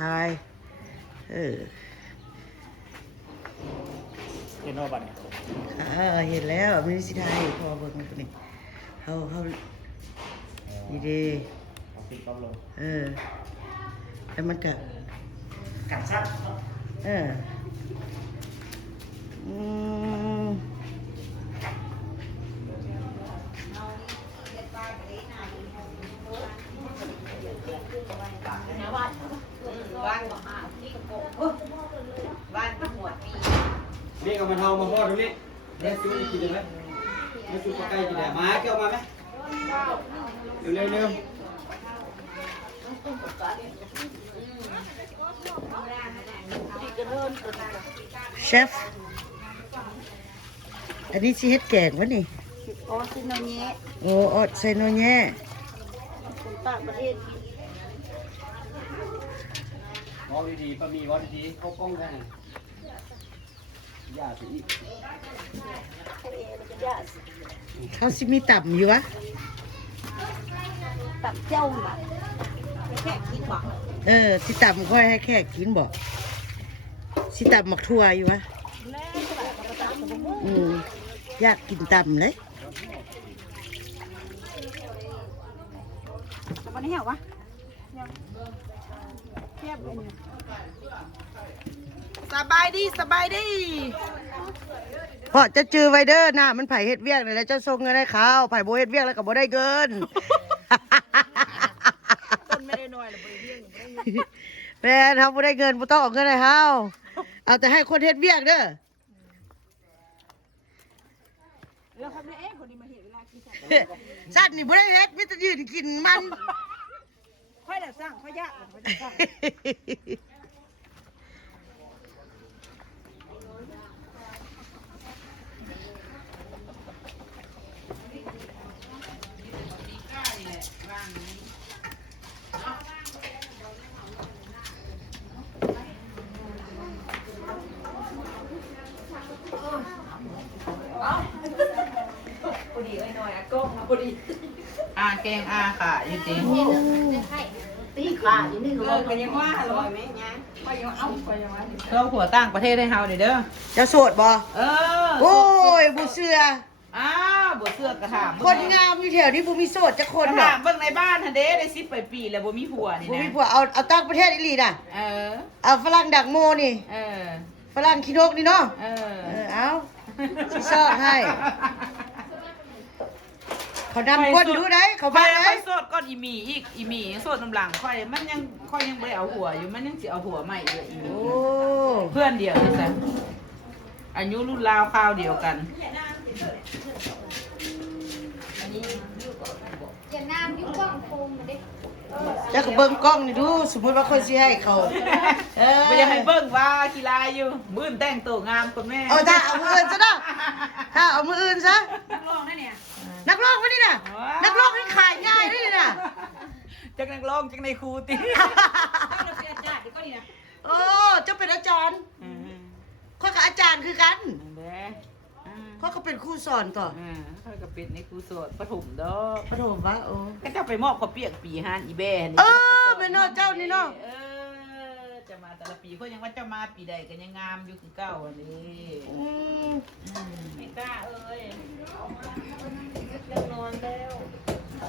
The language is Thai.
ทายเห็นว่าบัดเนี่ยเห็นแล้วมีสิทายพอเบิ่งตัวนี้เขาดีเอาปิดปั๊บลงแล้วมันก็ กัดซัดเรียกเอามาเทามาพ่อดูนี่เรียกซื้อกินเลยไหมไม่ซื้อปลาไก่กินเลยมาเกี่ยวมาไหมเร็วเชฟอันนี้สิเฮ็ดแกงวะนี่โอ้ซิโนเนะโอ้อดใส่โนแย่คนต่างประเทศวอลดีๆปลาหมี่วอลดีๆเข้ากล้องได้ย่าสิอีก เขาสิมีต่ำอยู่วะ ตับเจ้าน่ะแค่คิดบอก สิต่ำค่อยให้แค่กินบอกสิต่ำหมักทั่วอยู่วะอยากกินต่ำเลยวันนี้เหรอวะเทียบเลยสบายดีพอจะจือไวเดอร์น่ะมันไผ่เฮ็ดเวียกเลยแล้วจะส่งเงินให้เขาไผ่โบเฮ็ดเวียกแล้วก็บ่ได้เงินต้นไม่ได้น้อยหรอกเรื่องแม่ทำบ่ได้เงินบ่ต้องเอาเงินให้เฮาเอาแต่ให้คนเฮ็ดเวียกเด้อแล้วคนนี้คนนี้มาเห็นเวลากินสัตว์นี่บ่ได้เฮ็ดมีแต่ยืนกินมัน ค่อยแต่สร้างค่อยยากค่อยสร้างแกงค่ะอยู่จริงตีขาอยู่นี่ก็บอกกันยังว่าอร่อยไหมเนี่ยก็ยังเอาก็ยังว่าเราหัวต่างประเทศให้เฮาเด้อจะโสดบ่โอ้ยบ่เชื่อบ่เสื้อกระถางคนงามอยู่แถวนี้บ่มีโสดจักคนหรอกเบิ่งในบ้านหั่นเด้ได้10ปีแล้วบ่มีผัวนี่นะบ่มีผัวเอาต่างประเทศอีหลีน่ะเอาฝรั่งดักโมนี่ฝรั่งขี้นกนี่เนาะเอาสิซอให้เขานำก้นดูได้เขาบ้าได้ค่อยโสดก้อนอีหมีอีกอีหมีโสดน้ำหลังค่อยมันยังค่อยยังไม่ได้เอาหัวอยู่มันยังสิเอาหัวใหม่เลยอีหมีเพื่อนเดียวนี่ซะอายุรุ่นราวคราวเดียวกันจะก็เบิ่งกล้องนี่ดูสมมติว่าคนสิให้เขาไม่อยากให้เบิ่งว่ากีฬาอยู่มื้อแต่งตัวงามคุณแม่ถ้าเอามืออื่นซะเนาะถ้าเอามืออื่นซะนักร้องนั่นเนี่ยนักร้องวะนี่น่ะนักร้องให้ขายง่ายด้วยน่ะจักนักร้องจักในครูติเราเป็นอาจารย์ก็ดีนะเจ้าเป็นอาจารย์ข้อยกับอาจารย์คือกันข้อยก็เป็นครูสอนต่อข้อยก็เป็นในครูสอนประถมดอกประถมวะก็จะไปมอบข้าวเปียกปี5อีแบ่นี่เป็นเนาะเจ้านี่เนาะจะมาแต่ละปีก็ยังว่าจะมาปีใดก็ยังงามอยู่คือเก่าอันนี้ไม่กล้าเอ้ยเรื่องนอนแล้ว